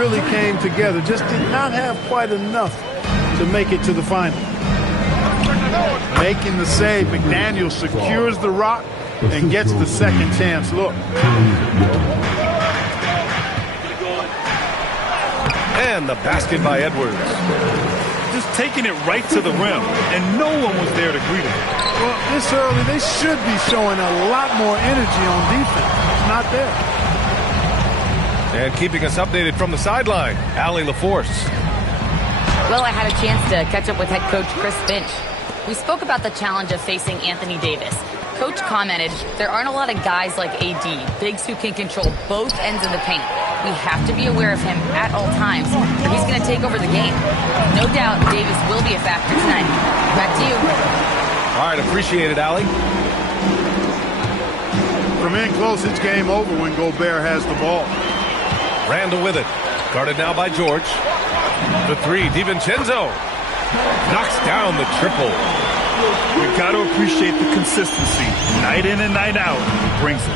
really came together. Just did not have quite enough to make it to the final. Making the save, McDaniel secures the rock and gets the second chance look. And the basket by Edwards. Just taking it right to the rim, and no one was there to greet him. Well, this early, they should be showing a lot more energy on defense. It's not there. And keeping us updated from the sideline, Allie LaForce. Well, I had a chance to catch up with head coach Chris Finch. We spoke about the challenge of facing Anthony Davis. Coach commented, there aren't a lot of guys like AD, bigs who can control both ends of the paint. We have to be aware of him at all times, or he's going to take over the game. No doubt Davis will be a factor tonight. Back to you. All right, appreciate it, Allie. From in close, it's game over when Gobert has the ball. Randall with it. Guarded now by George. The three, DiVincenzo. Knocks down the triple. We've got to appreciate the consistency. Night in and night out, he brings it.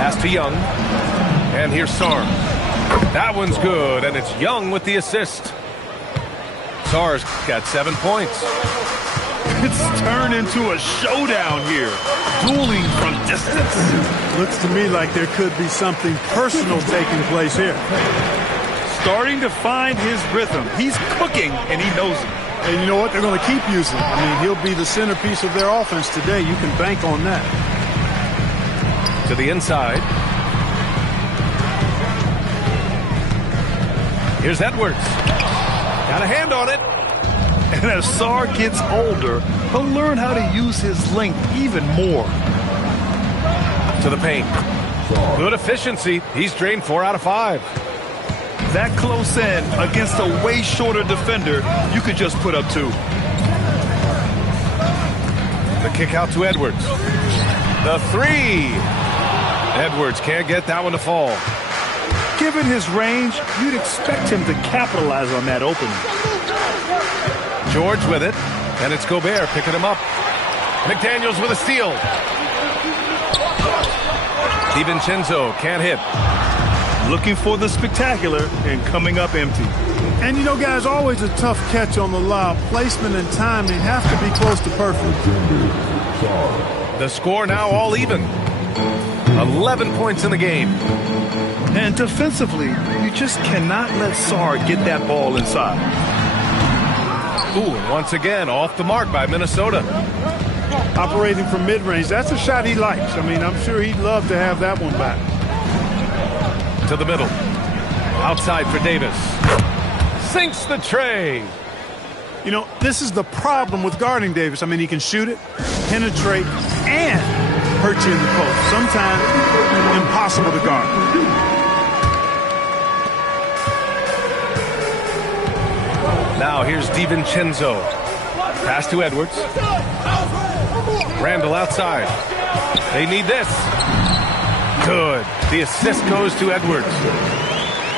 Pass to Young. And here's Sarr. That one's good, and it's Young with the assist. Sarr's got 7 points. It's turned into a showdown here. Dueling from distance. Looks to me like there could be something personal taking place here. Starting to find his rhythm. He's cooking, and he knows it. And you know what? They're going to keep using him. I mean, he'll be the centerpiece of their offense today. You can bank on that. To the inside. Here's Edwards. Got a hand on it. And as Sarr gets older, he'll learn how to use his length even more. To the paint. Good efficiency. He's drained 4 out of 5. That close in against a way shorter defender, you could just put up 2. The kick out to Edwards. The three. Edwards can't get that one to fall. Given his range, you'd expect him to capitalize on that opening. George with it, and it's Gobert picking him up. McDaniels with a steal. DiVincenzo can't hit. Looking for the spectacular and coming up empty. And you know, guys, always a tough catch on the lob. Placement and timing have to be close to perfect. The score now all even. 11 points in the game. And defensively, you just cannot let Sarr get that ball inside. Ooh, and once again, off the mark by Minnesota. Operating from mid-range, that's a shot he likes. I mean, I'm sure he'd love to have that one back. To the middle. Outside for Davis. Sinks the tray. You know, this is the problem with guarding Davis. I mean, he can shoot it, penetrate, and hurt you in the post. Sometimes impossible to guard. Now here's DiVincenzo. Pass to Edwards. Randall outside. They need this. Good. The assist goes to Edwards.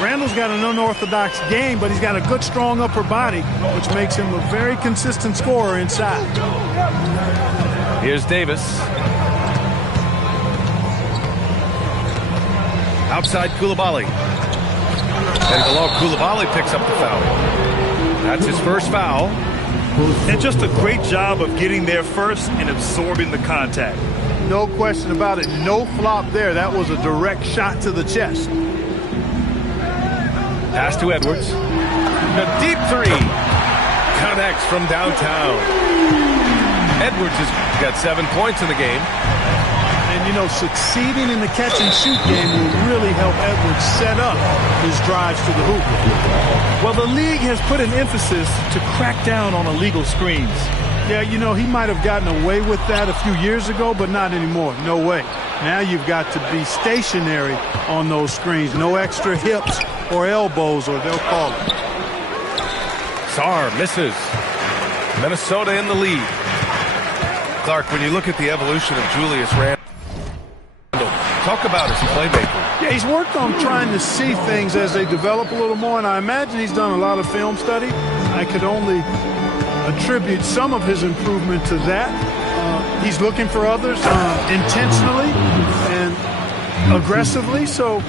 Randall's got an unorthodox game, but he's got a good, strong upper body, which makes him a very consistent scorer inside. Here's Davis. Outside Coulibaly. And below, Coulibaly picks up the foul. That's his first foul. And just a great job of getting there first and absorbing the contact. No question about it. No flop there. That was a direct shot to the chest. Pass to Edwards. A deep three. Connects from downtown. Edwards has got 7 points in the game. And, you know, succeeding in the catch-and-shoot game will really help Edwards set up his drives to the hoop. Well, the league has put an emphasis to crack down on illegal screens. Yeah, you know, he might have gotten away with that a few years ago, but not anymore. No way. Now you've got to be stationary on those screens. No extra hips or elbows, or they'll call it. Sarr misses. Minnesota in the lead. Clark, when you look at the evolution of Julius Randle, talk about his playmaking. Yeah, he's worked on trying to see things as they develop a little more, and I imagine he's done a lot of film study. I could only attribute some of his improvement to that. He's looking for others intentionally and aggressively, so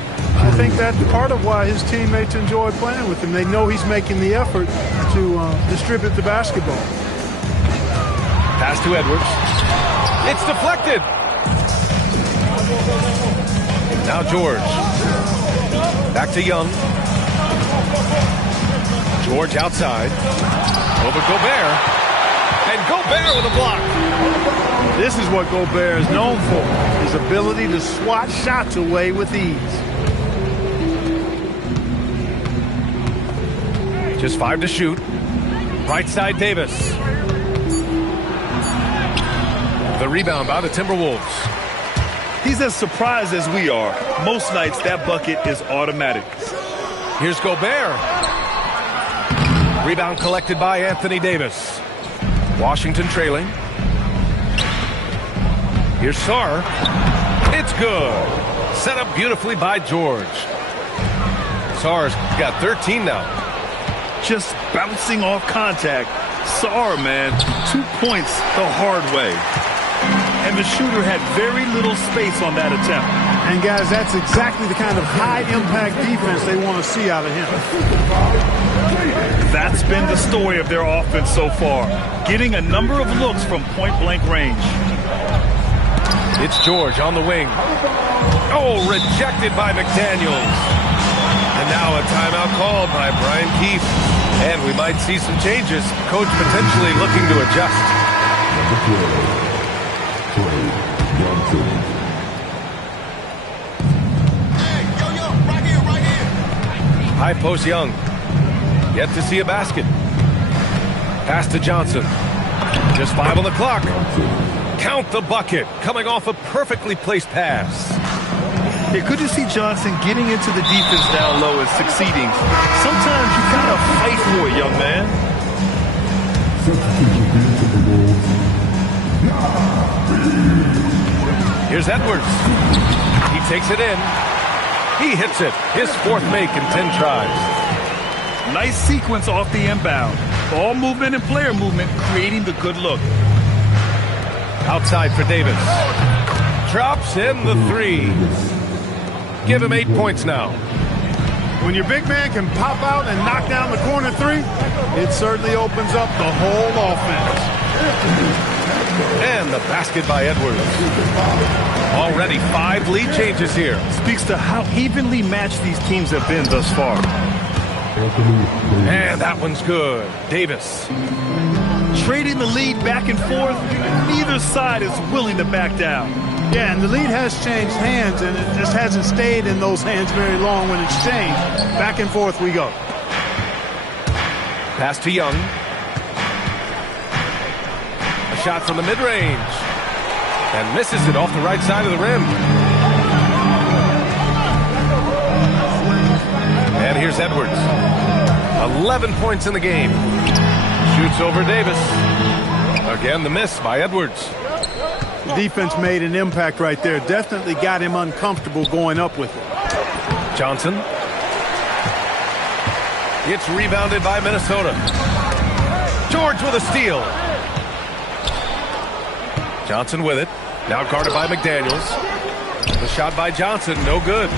think that's part of why his teammates enjoy playing with him. They know he's making the effort to distribute the basketball. Pass to Edwards. It's deflected. Now George. Back to Young. George outside. Over Gobert. And Gobert with a block. This is what Gobert is known for. His ability to swat shots away with ease. Just 5 to shoot. Right side Davis. The rebound by the Timberwolves. He's as surprised as we are. Most nights that bucket is automatic. Here's Gobert. Rebound collected by Anthony Davis. Washington trailing. Here's Sarr. It's good. Set up beautifully by George. Sarr's got 13 now. Just bouncing off contact. Sarr, man, 2 points the hard way. And the shooter had very little space on that attempt. And guys, that's exactly the kind of high-impact defense they want to see out of him. That's been the story of their offense so far. Getting a number of looks from point-blank range. It's George on the wing. Oh, rejected by McDaniels. And now a timeout called by Brian Keefe. And we might see some changes. Coach potentially looking to adjust. High post Young. Yet to see a basket. Pass to Johnson. Just 5 on the clock. Count the bucket. Coming off a perfectly placed pass. Yeah, good to see Johnson getting into the defense down low and succeeding. Sometimes you gotta fight for it, young man. Here's Edwards. He takes it in. He hits it. His 4th make in 10 tries. Nice sequence off the inbound. Ball movement and player movement creating the good look. Outside for Davis. Drops in the 3. Give him 8 points now. When your big man can pop out and knock down the corner 3, it certainly opens up the whole offense. And the basket by Edwards. Already 5 lead changes here. Speaks to how evenly matched these teams have been thus far. And that one's good. Davis. Trading the lead back and forth, neither side is willing to back down. Yeah, and the lead has changed hands, and it just hasn't stayed in those hands very long when it's changed. Back and forth we go. Pass to Young. A shot from the mid-range. And misses it off the right side of the rim. And here's Edwards. 11 points in the game. Shoots over Davis. Again, the miss by Edwards. The defense made an impact right there. Definitely got him uncomfortable going up with it. Johnson. It's rebounded by Minnesota. George with a steal. Johnson with it. Now guarded by McDaniels. The shot by Johnson, no good.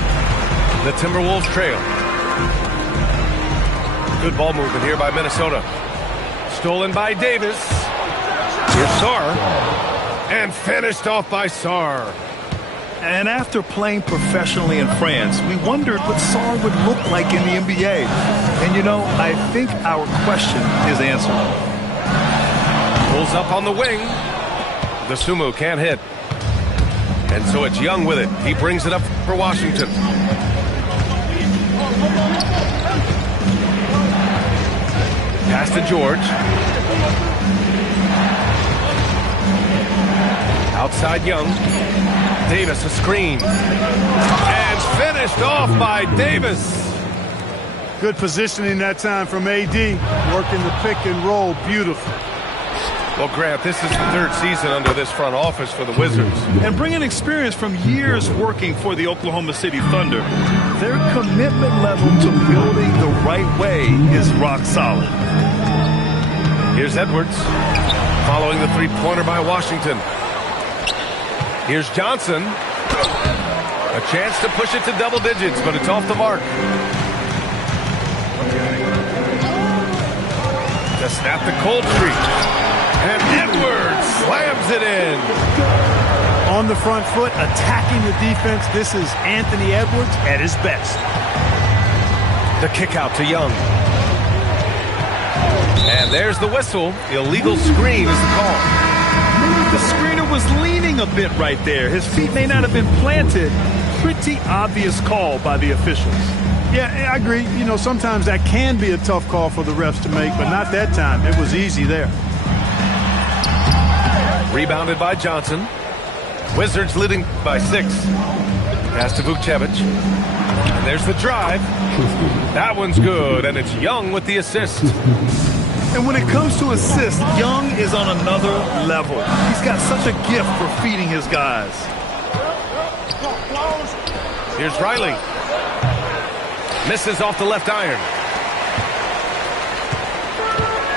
The Timberwolves trail. Good ball movement here by Minnesota. Stolen by Davis. Here's Sarr. And finished off by Sarr. And after playing professionally in France, we wondered what Sarr would look like in the NBA. And you know, I think our question is answered. Pulls up on the wing. The Sumo can't hit. And so it's Young with it. He brings it up for Washington. Pass to George. Outside Young. Davis a screen. And finished off by Davis. Good positioning that time from AD. Working the pick and roll beautifully. Well, Grant, this is the 3rd season under this front office for the Wizards. And bringing experience from years working for the Oklahoma City Thunder, their commitment level to building the right way is rock solid. Here's Edwards, following the 3-pointer by Washington. Here's Johnson. A chance to push it to double digits, but it's off the mark. To snap the cold streak. And Edwards slams it in. On the front foot, attacking the defense. This is Anthony Edwards at his best. The kick out to Young. And there's the whistle. Illegal screen is the call. The screener was leaning a bit right there. His feet may not have been planted. Pretty obvious call by the officials. Yeah, I agree. You know, sometimes that can be a tough call for the refs to make, but not that time. It was easy there. Rebounded by Johnson. Wizards leading by 6. Pass to Vukcevic. And there's the drive. That one's good, and it's Young with the assist. And when it comes to assists, Young is on another level. He's got such a gift for feeding his guys. Here's Riley. Misses off the left iron.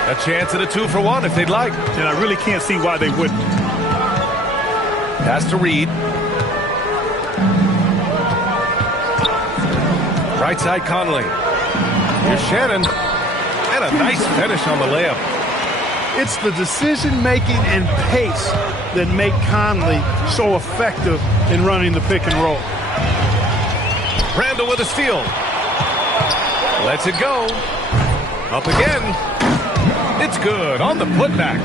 A chance at a 2-for-1 if they'd like. And I really can't see why they wouldn't. Pass to Reed. Right side Conley. Here's Shannon. And a nice finish on the layup. It's the decision-making and pace that make Conley so effective in running the pick and roll. Randall with a steal. Lets it go. Up again. It's good on the putback.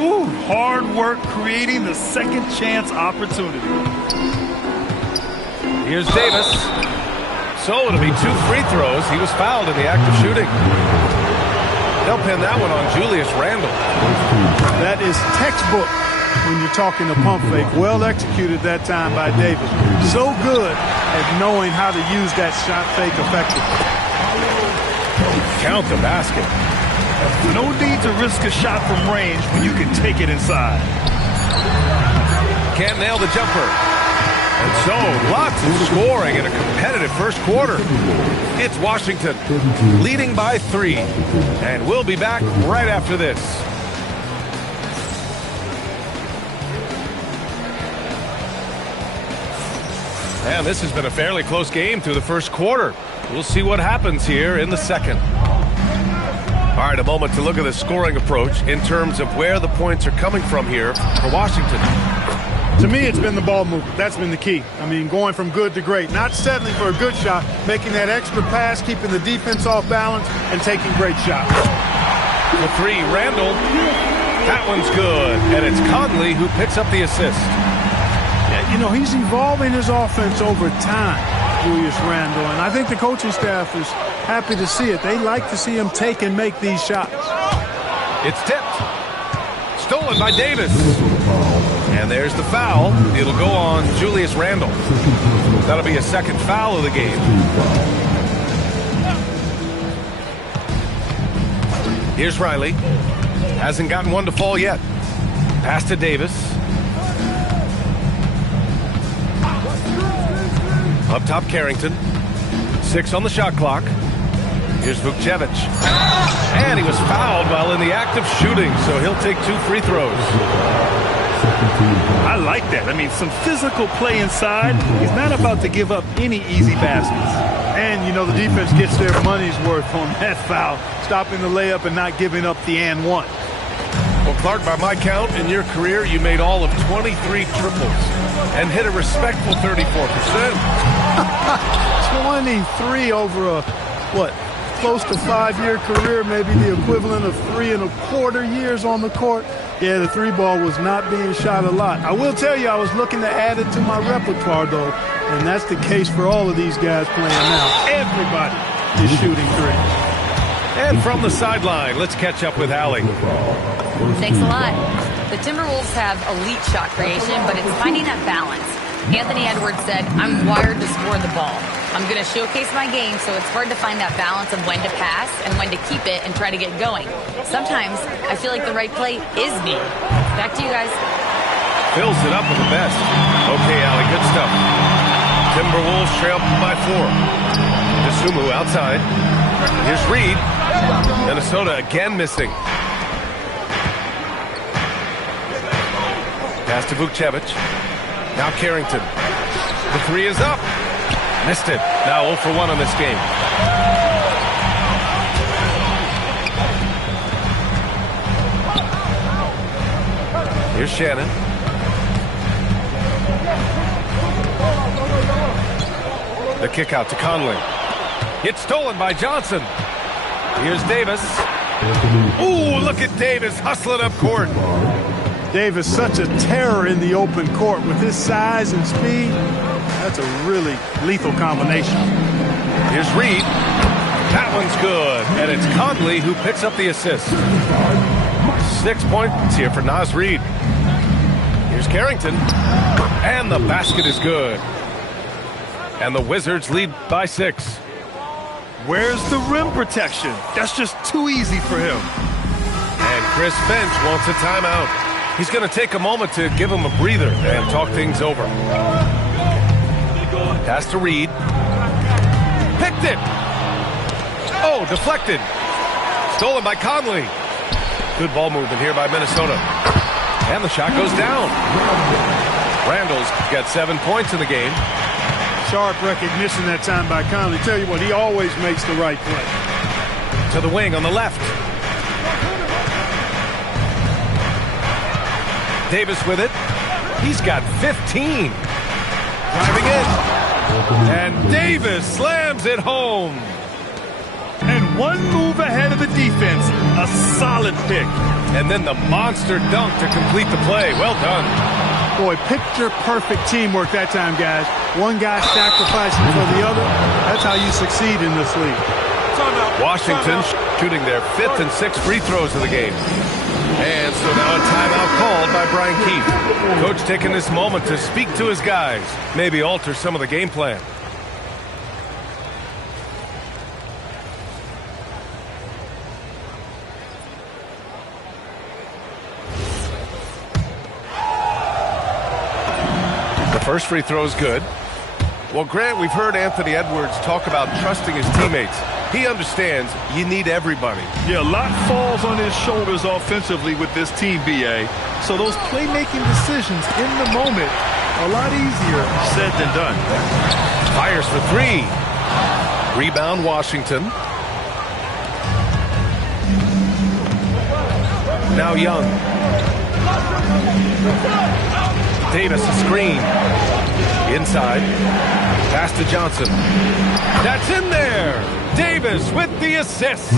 Ooh, hard work creating the second chance opportunity. Here's Davis. So it'll be 2 free throws. He was fouled in the act of shooting. They'll pin that one on Julius Randle. That is textbook when you're talking a pump fake. Well executed that time by Davis. So good at knowing how to use that shot fake effectively. Count the basket. No need to risk a shot from range when you can take it inside. Can't nail the jumper. And so, lots of scoring in a competitive first quarter. It's Washington leading by 3. And we'll be back right after this. And this has been a fairly close game through the first quarter. We'll see what happens here in the second. All right, a moment to look at the scoring approach in terms of where the points are coming from here for Washington. To me, it's been the ball movement. That's been the key. I mean, going from good to great. Not settling for a good shot, making that extra pass, keeping the defense off balance, and taking great shots. The 3, Randall. That one's good. And it's Conley who picks up the assist. Yeah, you know, he's evolving his offense over time, Julius Randle. And I think the coaching staff is happy to see it. They like to see him take and make these shots. It's tipped. Stolen by Davis. And there's the foul. It'll go on Julius Randle. That'll be a second foul of the game. Here's Riley. Hasn't gotten one to fall yet. Pass to Davis. Up top, Carrington. 6 on the shot clock. Here's Vukcevic. And he was fouled while in the act of shooting, so he'll take 2 free throws. I like that. I mean, some physical play inside. He's not about to give up any easy baskets. And, you know, the defense gets their money's worth on that foul, stopping the layup and not giving up the and one. Well, Clark, by my count, in your career, you made all of 23 triples and hit a respectful 34%. 23 over a, what, close to 5-year career, maybe the equivalent of 3 1/4 years on the court. Yeah, the 3 ball was not being shot a lot. I will tell you, I was looking to add it to my repertoire, though, and that's the case for all of these guys playing now. Everybody is shooting 3. And from the sideline, let's catch up with Allie. Thanks a lot. The Timberwolves have elite shot creation, but it's finding that balance. Anthony Edwards said, "I'm wired to score the ball. I'm going to showcase my game, so it's hard to find that balance of when to pass and when to keep it and try to get going. Sometimes I feel like the right play is me." Back to you guys. Fills it up with the best. Okay, Allie, good stuff. Timberwolves trail by 4. Dosunmu outside. Here's Reed. Minnesota again missing. Pass to Vukcevic. Now Carrington. The three is up. Missed it. Now 0 for 1 on this game. Here's Shannon. The kick out to Conley. It's stolen by Johnson. Here's Davis. Ooh, look at Davis hustling up court. Davis, such a terror in the open court with his size and speed. That's a really lethal combination. Here's Reed. That one's good. And it's Conley who picks up the assist. 6 points here for Naz Reid. Here's Carrington. And the basket is good. And the Wizards lead by 6. Where's the rim protection? That's just too easy for him. And Chris Finch wants a timeout. He's going to take a moment to give him a breather and talk things over. Pass to Reed. Picked it. Oh, deflected. Stolen by Conley. Good ball movement here by Minnesota. And the shot goes down. Randall's got 7 points in the game. Sharp recognition that time by Conley. Tell you what, he always makes the right play. To the wing on the left. Davis with it. He's got 15. Driving in. And Davis slams it home. And one move ahead of the defense. A solid pick. And then the monster dunk to complete the play. Well done. Boy, picture-perfect teamwork that time, guys. One guy sacrificing for the other. That's how you succeed in this league. Washington shooting their 5th and 6th free throws of the game. And so now a timeout called by Brian Keefe. Coach taking this moment to speak to his guys. Maybe alter some of the game plan. First free throw is good. Well, Grant, we've heard Anthony Edwards talk about trusting his teammates. He understands you need everybody. Yeah, a lot falls on his shoulders offensively with this team, BA. So those playmaking decisions in the moment are a lot easier said than done. Fires for 3. Rebound, Washington. Now Young. Davis a screen. Inside. Pass to Johnson. That's in there. Davis with the assist.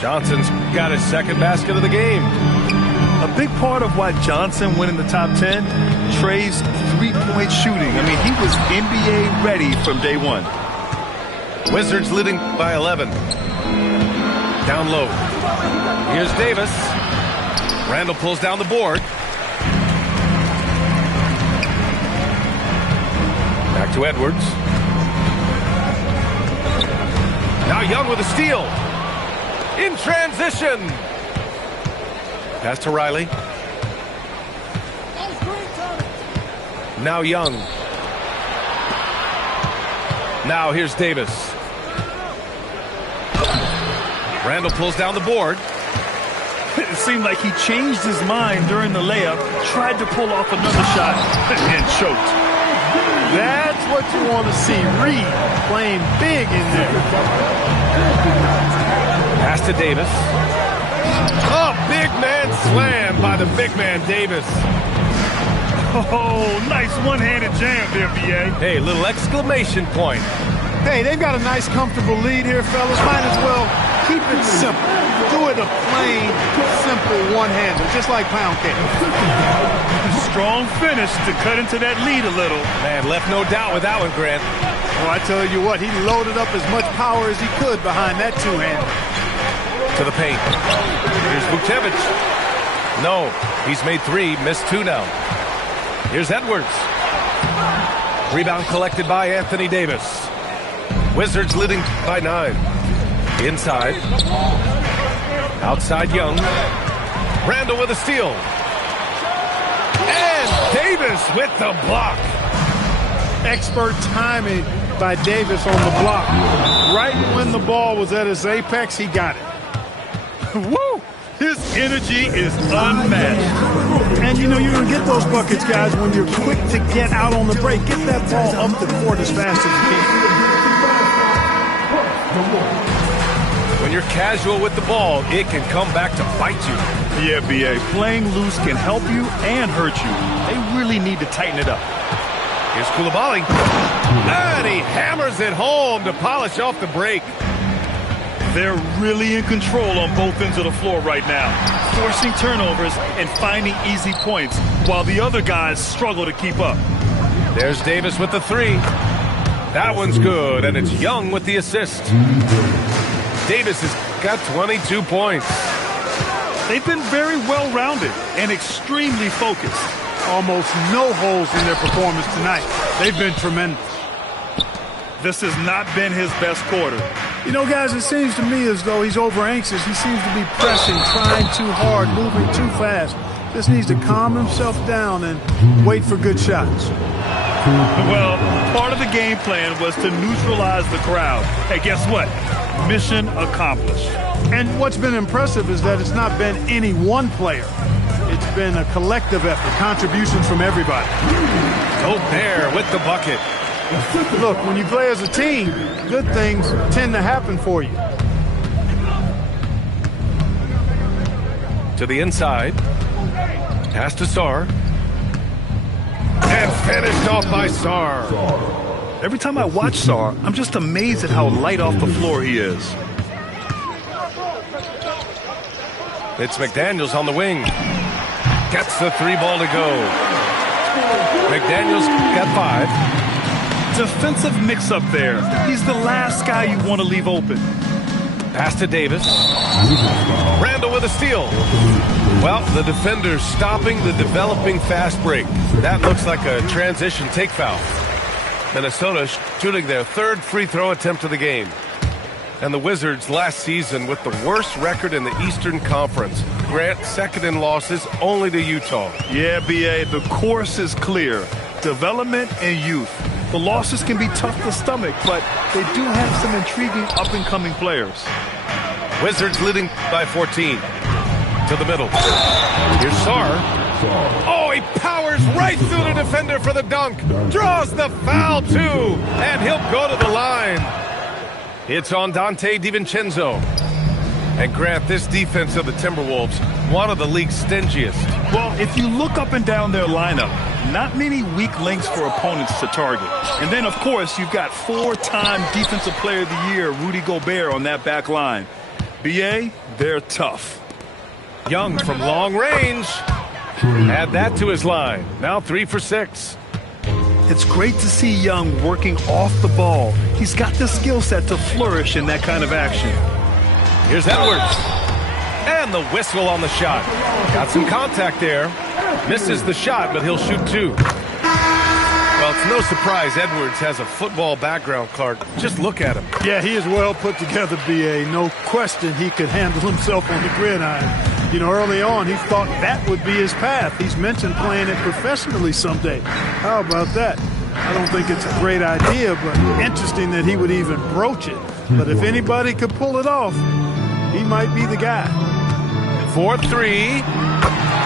Johnson's got his 2nd basket of the game. A big part of why Johnson went in the top 10, Trey's three-point shooting. I mean, he was NBA ready from day 1. Wizards leading by 11. Down low. Here's Davis. Randall pulls down the board. Back to Edwards. Now Young with a steal. In transition. Pass to Riley. Now Young. Now here's Davis. Randall pulls down the board. It seemed like he changed his mind during the layup, tried to pull off another shot, and choked. That's what you want to see. Reed playing big in there. Pass to Davis. Oh, big man slam by the big man Davis. Oh, nice one-handed jam there, B.A. Hey, little exclamation point. Hey, they've got a nice, comfortable lead here, fellas. Might as well keep it simple. Do it a plain, simple one-hander, just like pound cake. Strong finish to cut into that lead a little. Man, left no doubt with that one, Grant. Well, I tell you what, he loaded up as much power as he could behind that two-hander. To the paint. Here's Vukcevic. No, he's made 3, missed 2 now. Here's Edwards. Rebound collected by Anthony Davis. Wizards leading by 9. Inside. Outside Young. Randall with a steal. And Davis with the block. Expert timing by Davis on the block. Right when the ball was at its apex, he got it. Woo! His His energy is unmatched. And, you know, you're going to get those buckets, guys, when you're quick to get out on the break. Get that ball up the court as fast as you can. When you're casual with the ball, it can come back to bite you. Yeah, B.A., playing loose can help you and hurt you. They really need to tighten it up. Here's Coulibaly. And he hammers it home to polish off the break. They're really in control on both ends of the floor right now, forcing turnovers and finding easy points while the other guys struggle to keep up. There's Davis with the three. That one's good, and it's Young with the assist. Davis has got 22 points. They've been very well-rounded and extremely focused. Almost no holes in their performance tonight. They've been tremendous. This has not been his best quarter. You know, guys, it seems to me as though he's over-anxious. He seems to be pressing, trying too hard, moving too fast. Just needs to calm himself down and wait for good shots. Well, part of the game plan was to neutralize the crowd. Hey, guess what? Mission accomplished. And what's been impressive is that it's not been any one player. It's been a collective effort, contributions from everybody. Gobert with the bucket. Look, when you play as a team, good things tend to happen for you. To the inside. Pass to Sarr. And finished off by Sarr. Every time I watch Sarr, I'm just amazed at how light off the floor he is. It's McDaniels on the wing. Gets the three ball to go. McDaniels got 5. Defensive mix-up there. He's the last guy you want to leave open. Pass to Davis. Randall with a steal. Well, the defender's stopping the developing fast break. That looks like a transition take foul. Minnesota shooting their third free throw attempt of the game. And the Wizards last season with the worst record in the Eastern Conference. Grant second in losses only to Utah. Yeah, B.A., the course is clear. Development and youth. The losses can be tough to stomach, but they do have some intriguing up-and-coming players. Wizards leading by 14. To the middle. Here's Sarr. Oh, he powers right through the defender for the dunk. Draws the foul, too. And he'll go to the line. It's on Dante DiVincenzo. And Grant, this defense of the Timberwolves, one of the league's stingiest. Well, if you look up and down their lineup, not many weak links for opponents to target. And then, of course, you've got 4-time Defensive Player of the Year, Rudy Gobert, on that back line. B.A., they're tough. Young from long range. Add that to his line. Now 3 for 6. It's great to see Young working off the ball. He's got the skill set to flourish in that kind of action. Here's Edwards. And the whistle on the shot. Got some contact there. Misses the shot, but he'll shoot 2. Well, it's no surprise Edwards has a football background, Clark. Just look at him. Yeah, he is well put together, B.A. No question he could handle himself on the gridiron. You know, early on, he thought that would be his path. He's mentioned playing it professionally someday. How about that? I don't think it's a great idea, but interesting that he would even broach it. But if anybody could pull it off, he might be the guy. 4-3.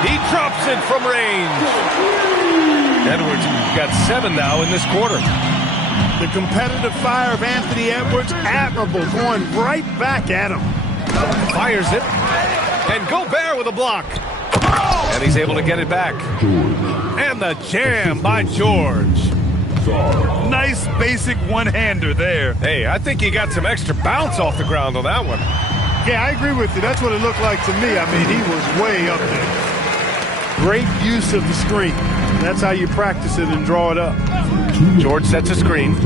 He drops it from range. Edwards got 7 now in this quarter. The competitive fire of Anthony Edwards, admirable, going right back at him. Fires it. And Gobert with a block. And he's able to get it back. And the jam by George. Nice basic one-hander there. Hey, I think he got some extra bounce off the ground on that one. Yeah, I agree with you. That's what it looked like to me. I mean, he was way up there. Great use of the screen. That's how you practice it and draw it up. George sets a screen.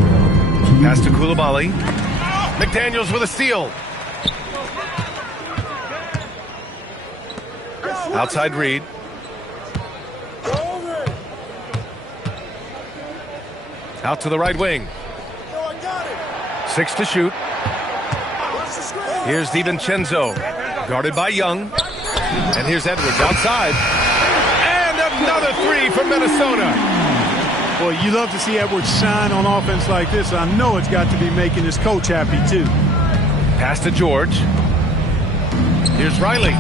Pass to Coulibaly. McDaniels with a steal. Outside Reed. Out to the right wing. 6 to shoot. Here's DiVincenzo. Guarded by Young. And here's Edwards outside. And another 3 from Minnesota. Well, you love to see Edwards shine on offense like this. I know it's got to be making his coach happy, too. Pass to George. Here's Riley.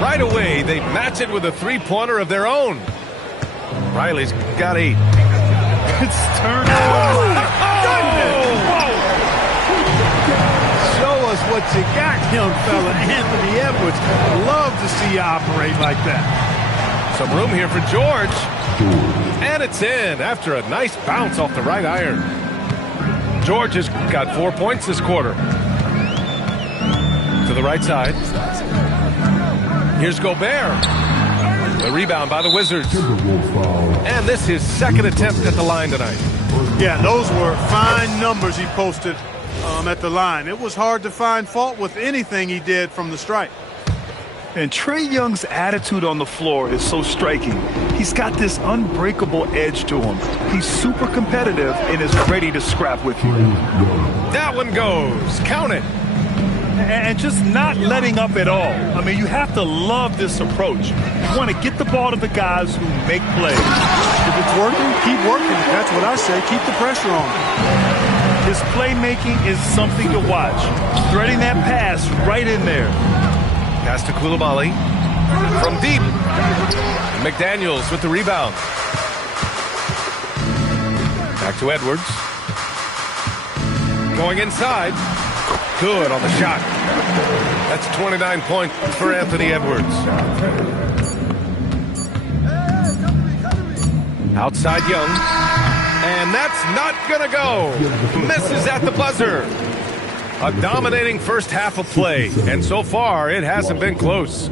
Right away, they match it with a three-pointer of their own. Riley's got 8. It's turned over. Show us what you got, young fella. Anthony Edwards. Love to see you operate like that. Some room here for George. And it's in after a nice bounce off the right iron. George has got 4 points this quarter. To the right side. Here's Gobert. The rebound by the Wizards. And this is his second attempt at the line tonight. Yeah, those were fine numbers he posted at the line. It was hard to find fault with anything he did from the stripe. And Trae Young's attitude on the floor is so striking. He's got this unbreakable edge to him. He's super competitive and is ready to scrap with you. That one goes. Count it. And just not letting up at all. I mean, you have to love this approach. You want to get the ball to the guys who make plays. If it's working, keep working. That's what I say. Keep the pressure on. His playmaking is something to watch. Threading that pass right in there. Pass to Coulibaly from deep. McDaniels with the rebound. Back to Edwards. Going inside. Good on the shot. That's 29 points for Anthony Edwards. Outside Young. And that's not going to go. Misses at the buzzer. A dominating first half of play, and so far it hasn't been close.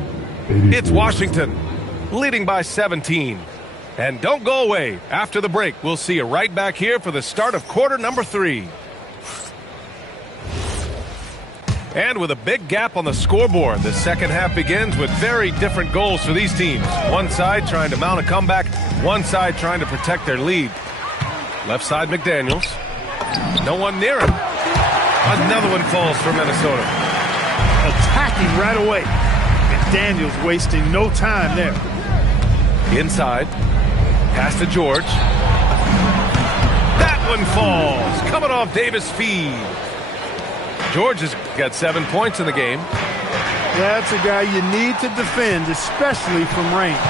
It's Washington, leading by 17. And don't go away. After the break, we'll see you right back here for the start of quarter number 3. And with a big gap on the scoreboard, the second half begins with very different goals for these teams. One side trying to mount a comeback, one side trying to protect their lead. Left side, McDaniels. No one near him. Another one falls for Minnesota. Attacking right away. McDaniels wasting no time there. Inside. Pass to George. That one falls. Coming off Davis' feed. George has got 7 points in the game. That's a guy you need to defend, especially from range.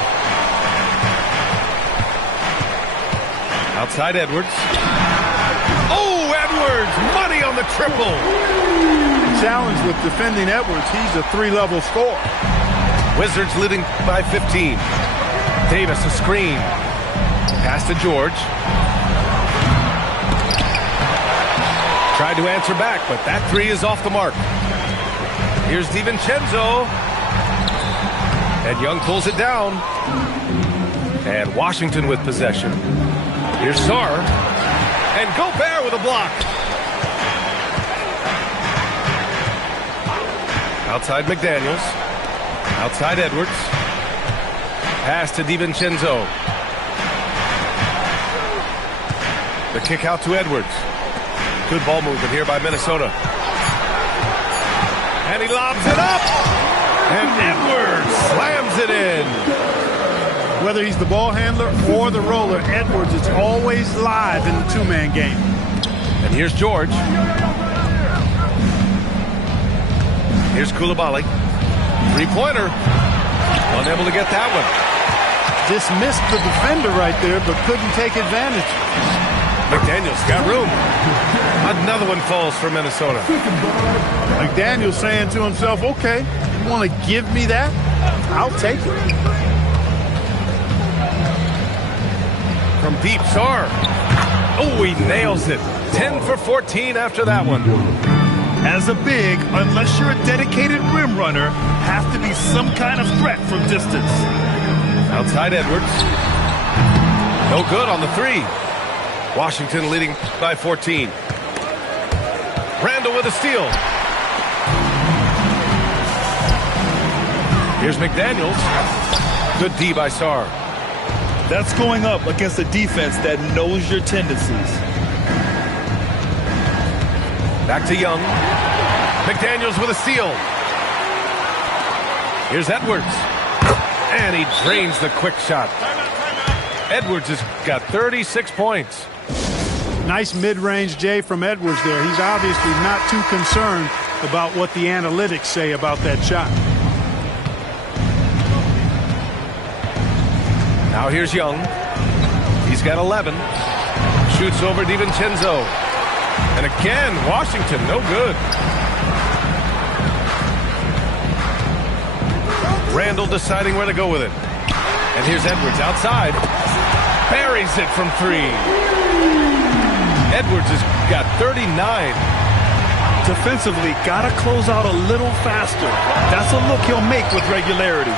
Outside Edwards. Oh, Edwards! Money on the triple. The challenge with defending Edwards, he's a 3-level scorer. Wizards leading by 15. Davis a screen. Pass to George. Tried to answer back, but that 3 is off the mark. Here's DiVincenzo. And Young pulls it down. And Washington with possession. Here's Sarr. And Gobert with a block. Outside McDaniels. Outside Edwards. Pass to DiVincenzo. The kick out to Edwards. Good ball movement here by Minnesota. And he lobs it up. And Edwards slams it in. Whether he's the ball handler or the roller, Edwards is always live in the two-man game. And here's George. Here's Coulibaly. Three-pointer. Unable to get that one. Dismissed the defender right there, but couldn't take advantage. McDaniels got room. Another one falls for Minnesota. McDaniels saying to himself, okay, you want to give me that? I'll take it. From deep, Sarr. Oh, he nails it. 10 for 14 after that one. As a big, unless you're a dedicated rim runner, have to be some kind of threat from distance. Outside Edwards. No good on the 3. Washington leading by 14. Randall with a steal. Here's McDaniels. Good D by Sarr. That's going up against a defense that knows your tendencies. Back to Young. McDaniels with a steal. Here's Edwards. And he drains the quick shot. Edwards has got 36 points. Nice mid-range J from Edwards there. He's obviously not too concerned about what the analytics say about that shot. Now here's Young. He's got 11. Shoots over DiVincenzo. And again, Washington, no good. Randall deciding where to go with it. And here's Edwards outside. Buries it from 3. Edwards has got 39. Defensively, gotta close out a little faster. That's a look he'll make with regularity.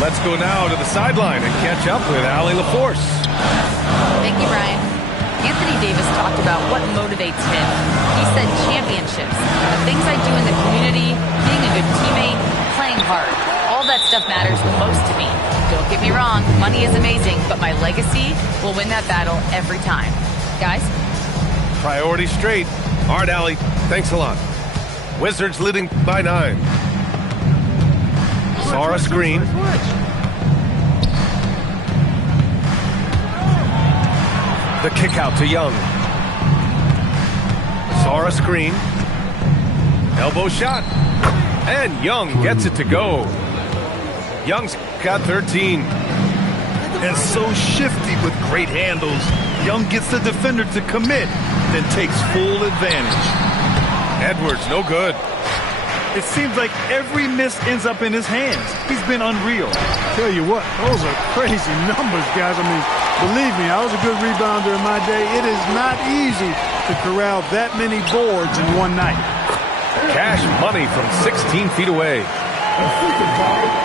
Let's go now to the sideline and catch up with Allie LaForce. Thank you, Brian. Anthony Davis talked about what motivates him. He said championships, the things I do in the community, being a good teammate, playing hard. All that stuff matters the most to me. Don't get me wrong, money is amazing, but my legacy will win that battle every time. Guys? Priority straight. All right, Allie. Thanks a lot. Wizards leading by 9. Sara screen. The kick out to Young. Sara screen. Elbow shot. And Young gets it to go. Young's got 13. And so shifty with great handles. Young gets the defender to commit, then takes full advantage. Edwards, no good. It seems like every miss ends up in his hands. He's been unreal. Tell you what, those are crazy numbers, guys. I mean, believe me, I was a good rebounder in my day. It is not easy to corral that many boards in one night. Cash money from 16 feet away.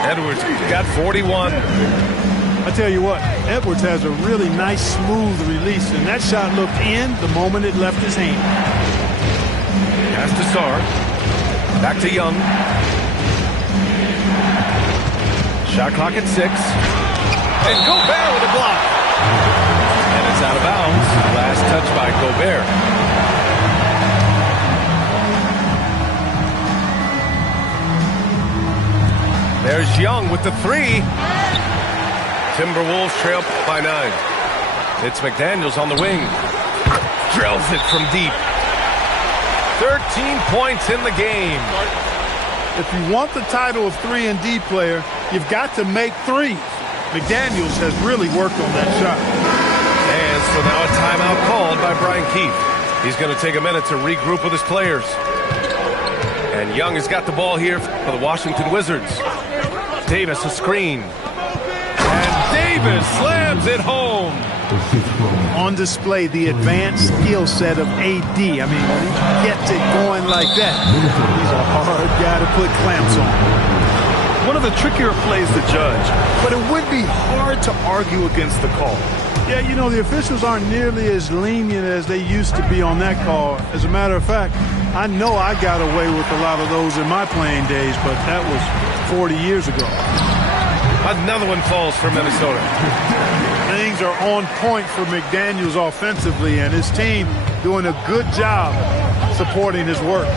Edwards got 41. I tell you what, Edwards has a really nice, smooth release, and that shot looked in the moment it left his hand. Pass to Sar. Back to Young. Shot clock at 6. And Gobert with a block. And it's out of bounds. Last touch by Gobert. There's Young with the 3. Timberwolves trail by 9. It's McDaniels on the wing. Drills it from deep. 13 points in the game. If you want the title of 3-and-D player, you've got to make threes. McDaniels has really worked on that shot. And so now a timeout called by Brian Keefe. He's going to take a minute to regroup with his players. And Young has got the ball here for the Washington Wizards. Davis a screen. And Davis slams it home. On display, the advanced skill set of AD. I mean, when he gets it going like that, he's a hard guy to put clamps on. One of the trickier plays to judge, but it would be hard to argue against the call. Yeah, you know, the officials aren't nearly as lenient as they used to be on that call. As a matter of fact, I know I got away with a lot of those in my playing days, but that was 40 years ago. Another one falls for Minnesota. Things are on point for McDaniels offensively, and his team doing a good job supporting his work.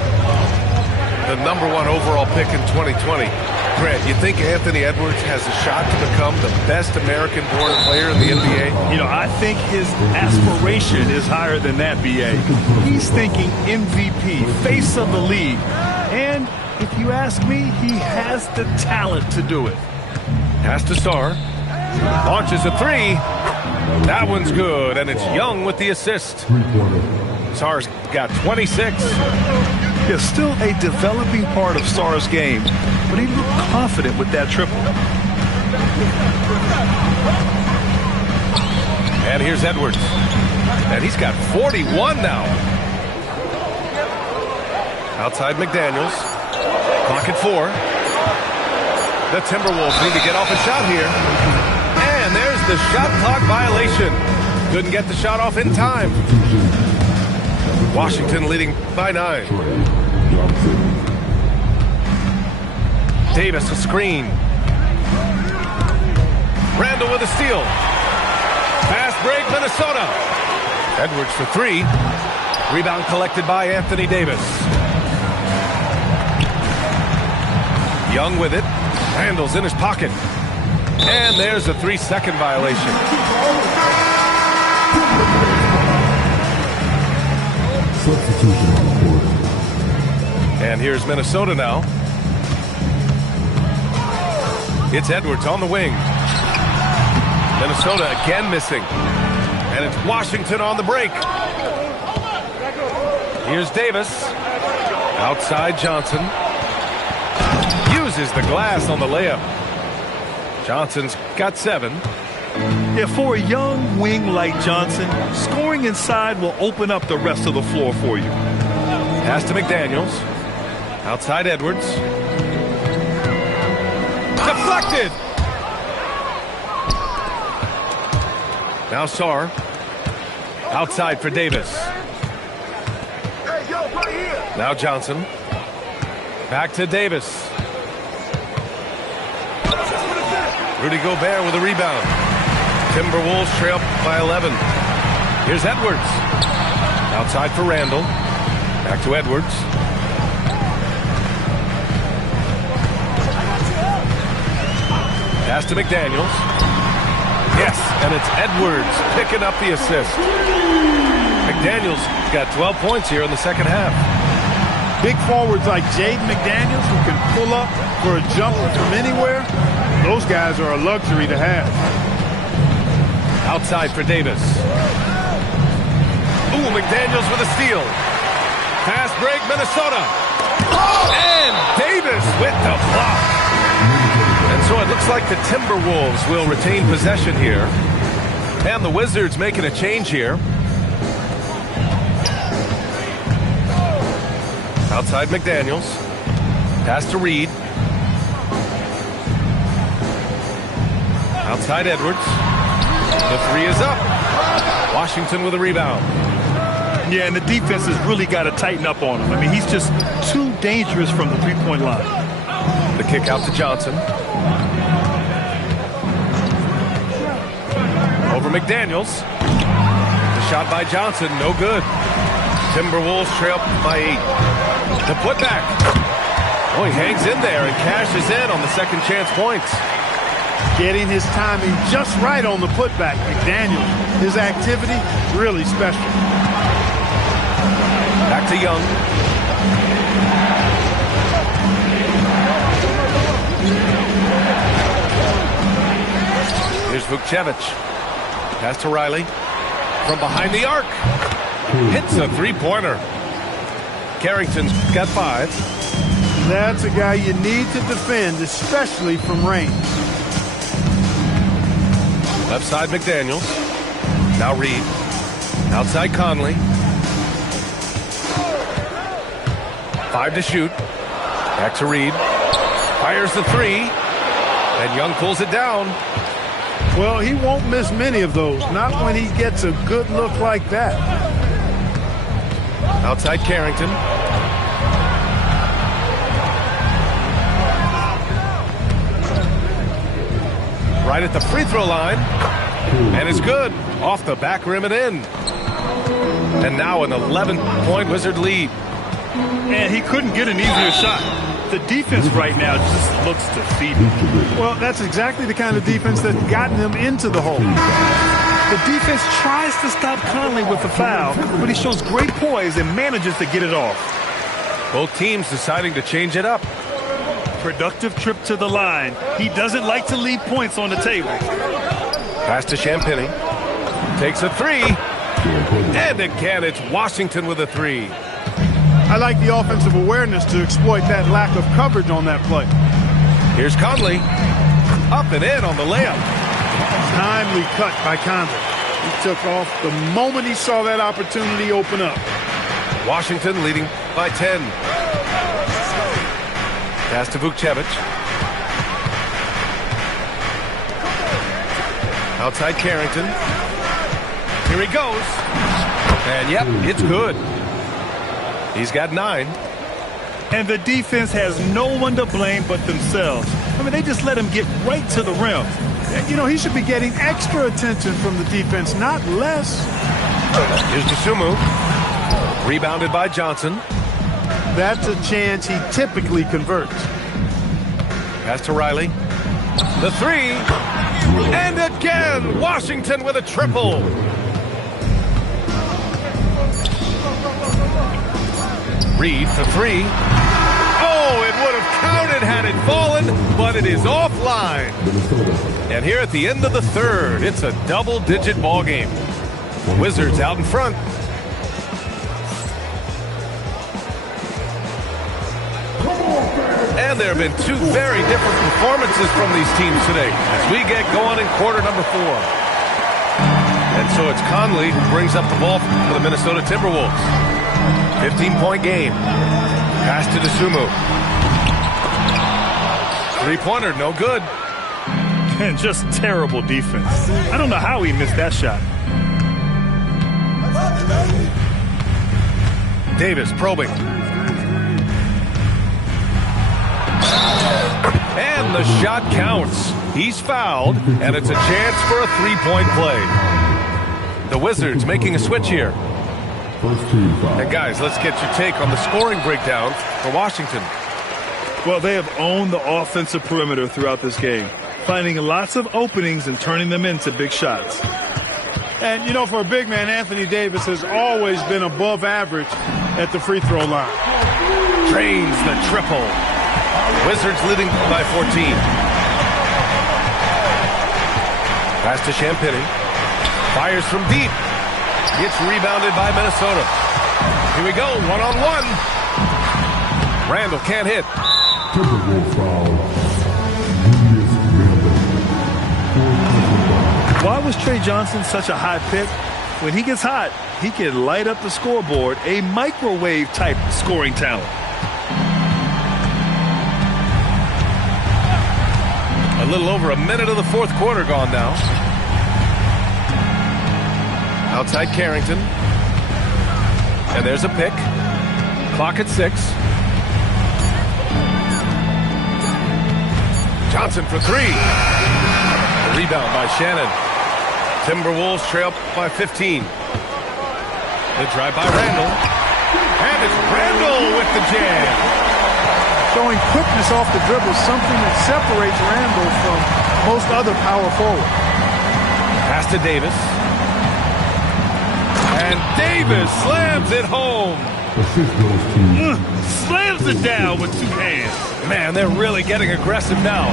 The #1 overall pick in 2020. Grant, you think Anthony Edwards has a shot to become the best American-born player in the NBA? You know, I think his aspiration is higher than that, B.A. He's thinking MVP, face of the league. And if you ask me, he has the talent to do it. Pass to Sar. Launches a 3. That one's good, and it's Young with the assist. Sar's got 26. Yeah, still a developing part of Sar's game, but he looked confident with that triple. And here's Edwards. And he's got 41 now. Outside McDaniels. Clock at 4. The Timberwolves need to get off a shot here. And there's the shot clock violation. Couldn't get the shot off in time. Washington leading by 9. Davis a screen. Randall with a steal. Fast break, Minnesota. Edwards for 3. Rebound collected by Anthony Davis. Young with it. Randall's in his pocket. And there's a 3-second violation. And here's Minnesota now. It's Edwards on the wing. Minnesota again missing. And it's Washington on the break. Here's Davis. Outside Johnson. Uses the glass on the layup. Johnson's got 7. Yeah, for a young wing like Johnson, scoring inside will open up the rest of the floor for you. Pass to McDaniels. Outside Edwards. Deflected. Now Sarr. Outside for Davis. Now Johnson. Back to Davis. Rudy Gobert with a rebound. Timberwolves trail by 11. Here's Edwards. Outside for Randall. Back to Edwards. Pass to McDaniels. Yes, and it's Edwards picking up the assist. McDaniels got 12 points here in the second half. Big forwards like Jaden McDaniels who can pull up for a jumper from anywhere, those guys are a luxury to have. Outside for Davis. Ooh, McDaniels with a steal. Pass break, Minnesota. And Davis with the block. And so it looks like the Timberwolves will retain possession here. And the Wizards making a change here. Outside McDaniels. Pass to Reed. Outside Edwards. The 3 is up. Washington with a rebound. Yeah, and the defense has really got to tighten up on him. I mean, he's just too dangerous from the three-point line. The kick out to Johnson. Over McDaniels. The shot by Johnson, no good. Timberwolves trail by 8. The putback. Oh, he hangs in there and cashes in on the second chance points. Getting his timing just right on the putback. McDaniels, his activity, really special. Back to Young. Here's Vukcevic. Pass to Riley. From behind the arc. Hits a three-pointer. Carrington's got 5. That's a guy you need to defend, especially from range. Left side McDaniels. Now Reed. Outside Conley. 5 to shoot. Back to Reed. Fires the 3. And Young pulls it down. Well, he won't miss many of those. Not when he gets a good look like that. Outside Carrington. Right at the free throw line. And it's good. Off the back rim and in. And now an 11-point Wizard lead. And he couldn't get an easier shot. The defense right now just looks defeated. Well, that's exactly the kind of defense that's gotten them into the hole. The defense tries to stop Conley with the foul, but he shows great poise and manages to get it off. Both teams deciding to change it up. Productive trip to the line. He doesn't like to leave points on the table. Pass to Champagnie. Takes a 3. And again, it's Washington with a 3. I like the offensive awareness to exploit that lack of coverage on that play. Here's Conley. Up and in on the layup. Timely cut by Conley. He took off the moment he saw that opportunity open up. Washington leading by 10. Pass to Vukcevic. Outside Carrington. Here he goes. And yep, it's good. He's got 9. And the defense has no one to blame but themselves. I mean, they just let him get right to the rim. You know, he should be getting extra attention from the defense, not less. Here's Dosunmu. Rebounded by Johnson. That's a chance he typically converts. Pass to Riley. The 3. And again, Washington with a triple. Reed for 3. Oh, Oh, it would have counted had it fallen, but it is offline. And here at the end of the third, it's a double-digit ball game. Wizards out in front. And there have been two very different performances from these teams today as we get going in quarter number 4. And so it's Conley who brings up the ball for the Minnesota Timberwolves. 15-point game. Pass to Dosunmu. Three-pointer, no good. And just terrible defense. I don't know how he missed that shot. Davis probing. And the shot counts. He's fouled, and it's a chance for a three-point play. The Wizards making a switch here. And guys, let's get your take on the scoring breakdown for Washington. Well, they have owned the offensive perimeter throughout this game, finding lots of openings and turning them into big shots. And, you know, for a big man, Anthony Davis has always been above average at the free throw line. Drains the triple. Wizards leading by 14. Pass to Champagnie. Fires from deep. Gets rebounded by Minnesota. Here we go, one-on-one. Randall can't hit. Why was Trey Johnson such a high pick? When he gets hot, he can light up the scoreboard, a microwave-type scoring talent. A little over a minute of the fourth quarter gone now. Outside Carrington. And there's a pick. Clock at 6. Johnson for 3. A rebound by Shannon. Timberwolves trail by 15. The drive by Randall. And it's Randall with the jam. Showing quickness off the dribble, something that separates Randall from most other power forwards. Pass to Davis. And Davis slams it home. Slams it down with 2 hands. Man, they're really getting aggressive now.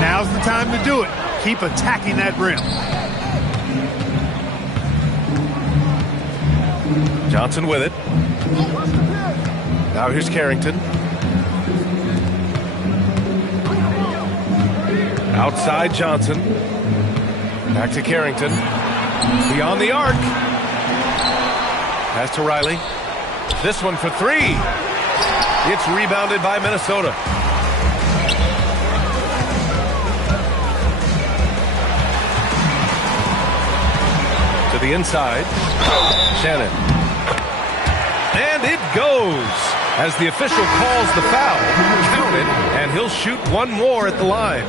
Now's the time to do it. Keep attacking that rim. Johnson with it. Now here's Carrington. Outside Johnson. Back to Carrington. Beyond the arc. Pass to Riley. This one for 3. It's rebounded by Minnesota. To the inside. Shannon. And it goes. As the official calls the foul, count it, and he'll shoot one more at the line.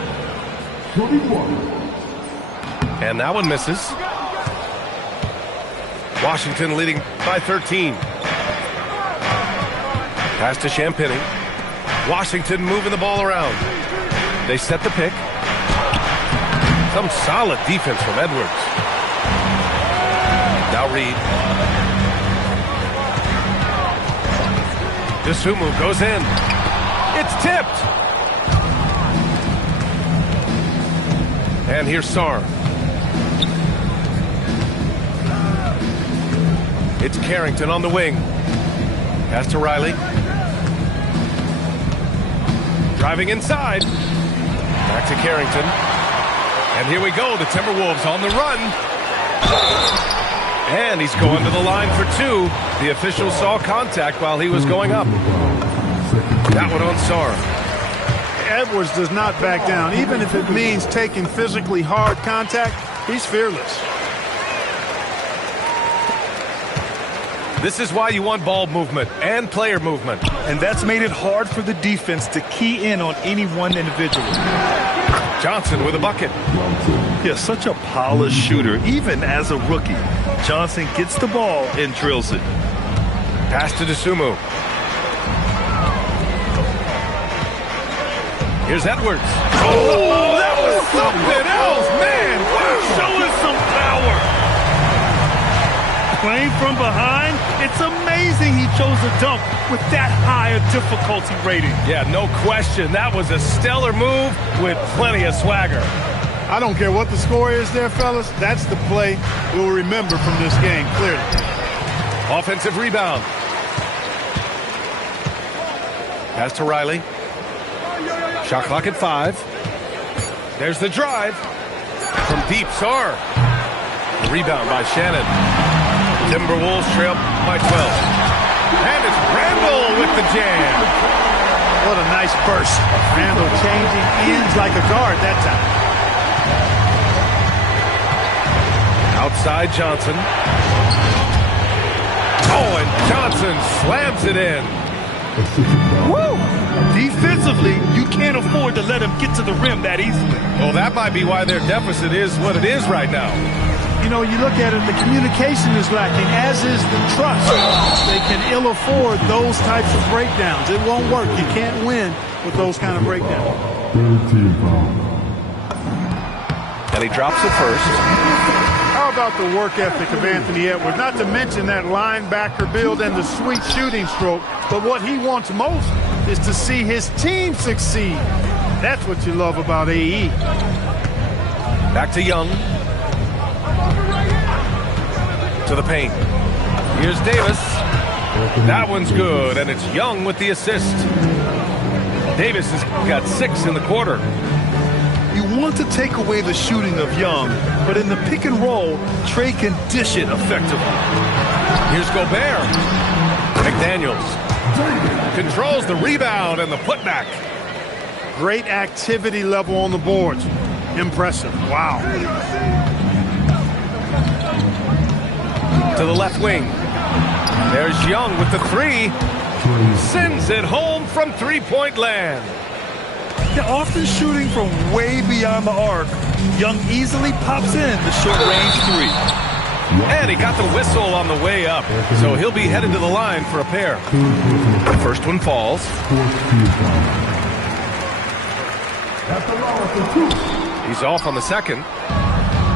And that one misses. Washington leading by 13. Pass to Champagnie. Washington moving the ball around. They set the pick. Some solid defense from Edwards. Now Reed. Dosunmu goes in. It's tipped. And here's Sarr. It's Carrington on the wing. Pass to Riley. Driving inside. Back to Carrington. And here we go. The Timberwolves on the run. And he's going to the line for 2. The official saw contact while he was going up. That one on Sarr. Edwards does not back down. Even if it means taking physically hard contact, he's fearless. This is why you want ball movement and player movement. And that's made it hard for the defense to key in on any one individual. Johnson with a bucket. Yeah, such a polished shooter, even as a rookie. Johnson gets the ball and drills it. Pass to Dosunmu. Here's Edwards. Oh, that was something else, man. Wow. Showing some power. Playing from behind, it's amazing he chose a dunk with that high a difficulty rating. Yeah, no question. That was a stellar move with plenty of swagger. I don't care what the score is there, fellas. That's the play we'll remember from this game, clearly. Offensive rebound. Pass to Riley. Shot clock at 5. There's the drive. From deep, Sarr. Rebound by Shannon. Timberwolves trail by 12. And it's Randall with the jam. What a nice burst. Randall changing ends like a guard that time. Outside Johnson. Oh, and Johnson slams it in. Woo! Defensively, you can't afford to let him get to the rim that easily. Well, that might be why their deficit is what it is right now. You know, you look at it, the communication is lacking, as is the trust. They can ill afford those types of breakdowns. It won't work. You can't win with those kind of breakdowns. And he drops it first. How about the work ethic of Anthony Edwards? Not to mention that linebacker build and the sweet shooting stroke. But what he wants most is to see his team succeed. That's what you love about AE. Back to Young. To the paint. Here's Davis. That one's good, and it's Young with the assist. Davis has got 6 in the quarter. You want to take away the shooting of Young, but in the pick and roll, Trey can dish it effectively. Here's Gobert. McDaniels controls the rebound and the putback. Great activity level on the boards. Impressive. Wow. To the left wing. There's Young with the 3. Sends it home from three-point land. Yeah, often shooting from way beyond the arc, Young easily pops in the short-range 3. And he got the whistle on the way up, so he'll be headed to the line for a pair. The first one falls. He's off on the second.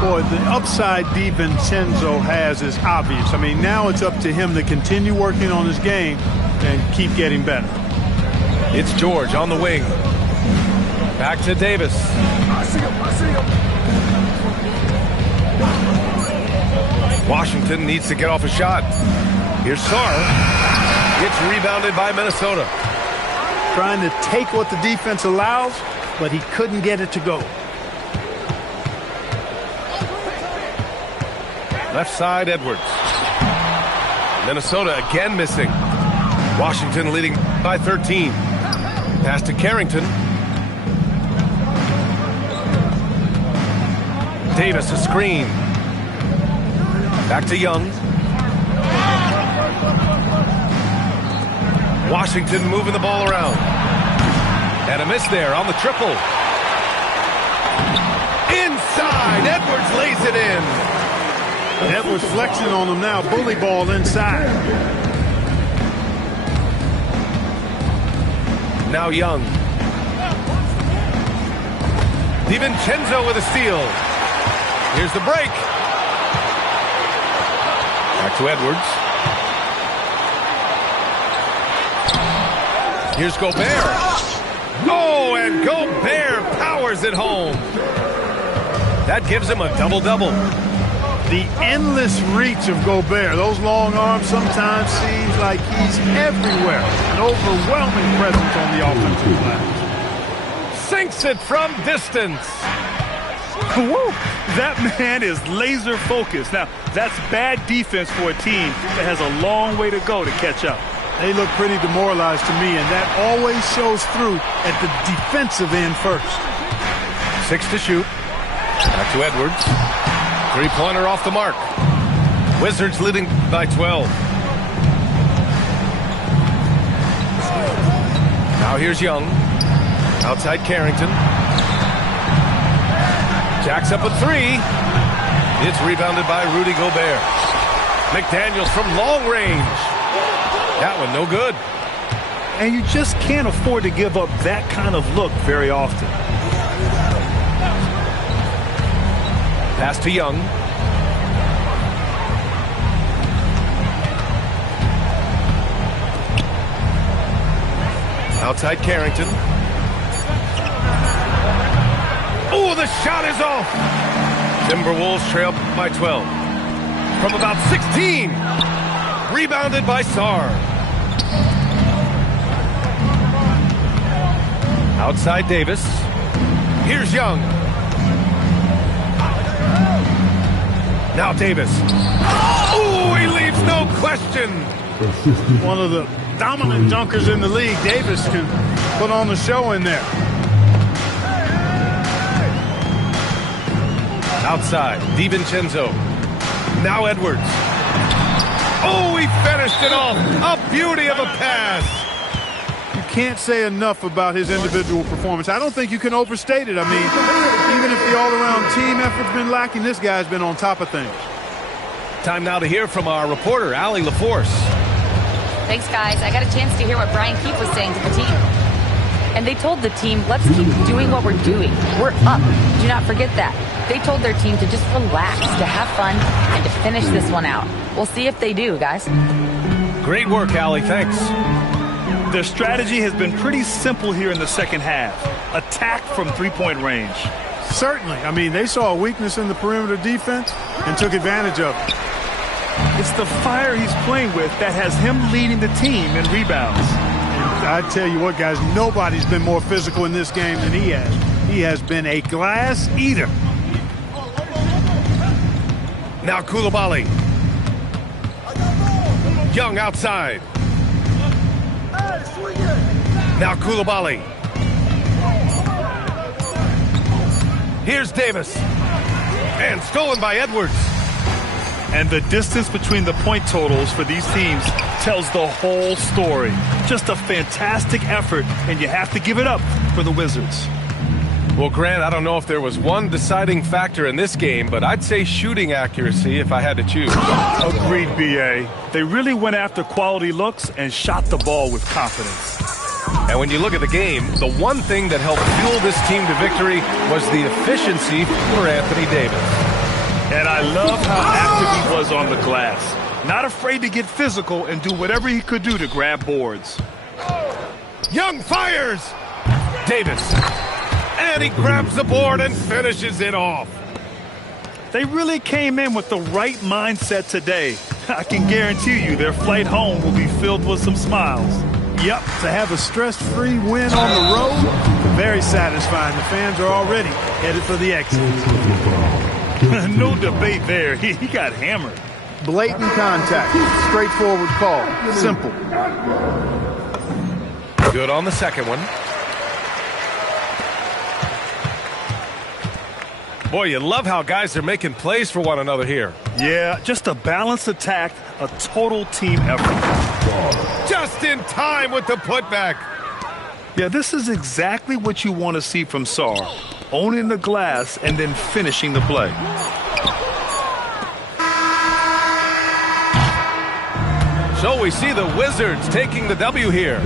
Boy, the upside DiVincenzo has is obvious. I mean, now it's up to him to continue working on his game and keep getting better. It's George on the wing. Back to Davis. Washington needs to get off a shot. Here's Sarr. It's rebounded by Minnesota. Trying to take what the defense allows, but he couldn't get it to go. Left side, Edwards. Minnesota again missing. Washington leading by 13. Pass to Carrington. Davis a screen. Back to Young. Washington moving the ball around. And a miss there on the triple. Inside, Edwards lays it in. Edwards flexing on him now. Bully ball inside. Now Young. DiVincenzo with a steal. Here's the break. Back to Edwards. Here's Gobert. Oh, and Gobert powers it home. That gives him a double-double. The endless reach of Gobert. Those long arms sometimes seems like he's everywhere. An overwhelming presence on the offensive glass. Sinks it from distance. Woo! That man is laser focused. Now, that's bad defense for a team that has a long way to go to catch up. They look pretty demoralized to me, and that always shows through at the defensive end first. 6 to shoot. Back to Edwards. Three-pointer off the mark. Wizards leading by 12. Now here's Young. Outside Carrington. Jacks up a 3. It's rebounded by Rudy Gobert. McDaniels from long range. That one no good. And you just can't afford to give up that kind of look very often. Pass to Young. Outside Carrington. Oh, the shot is off. Timberwolves trail by 12. From about 16. Rebounded by Sarr. Outside Davis. Here's Young. Now Davis. Oh, he leaves no question. One of the dominant dunkers in the league. Davis can put on the show in there. Outside, DiVincenzo. Now Edwards. Oh, he finished it off. A beauty of a pass. You can't say enough about his individual performance. I don't think you can overstate it. I mean, even if the all-around team effort's been lacking, this guy's been on top of things. Time now to hear from our reporter, Allie LaForce. Thanks, guys. I got a chance to hear what Brian Keefe was saying to the team. And they told the team, let's keep doing what we're doing. We're up. Do not forget that. They told their team to just relax, to have fun, and to finish this one out. We'll see if they do, guys. Great work, Allie. Thanks. Their strategy has been pretty simple here in the second half. Attack from three-point range. Certainly. I mean, they saw a weakness in the perimeter defense and took advantage of it. It's the fire he's playing with that has him leading the team in rebounds. And I tell you what, guys, nobody's been more physical in this game than he has. He has been a glass eater. Now Coulibaly. Young outside. Now Coulibaly. Here's Davis. And stolen by Edwards. And the distance between the point totals for these teams tells the whole story. Just a fantastic effort, and you have to give it up for the Wizards. Well, Grant, I don't know if there was one deciding factor in this game, but I'd say shooting accuracy if I had to choose. Agreed, B.A. They really went after quality looks and shot the ball with confidence. And when you look at the game, the one thing that helped fuel this team to victory was the efficiency for Anthony Davis. And I love how active he was on the glass. Not afraid to get physical and do whatever he could do to grab boards. Young fires! Davis. And he grabs the board and finishes it off. They really came in with the right mindset today. I can guarantee you their flight home will be filled with some smiles. Yep, to have a stress-free win on the road, very satisfying. The fans are already headed for the exit. No debate there. He got hammered. Blatant contact. Straightforward call. Simple. Good on the second one. Boy, you love how guys are making plays for one another here. Yeah, just a balanced attack, a total team effort. Just in time with the putback. Yeah, this is exactly what you want to see from Sarr. Owning the glass and then finishing the play. So we see the Wizards taking the W here.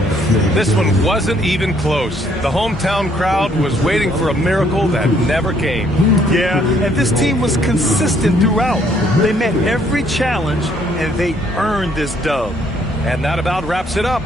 This one wasn't even close. The hometown crowd was waiting for a miracle that never came. Yeah, and this team was consistent throughout. They met every challenge, and they earned this dub. And that about wraps it up.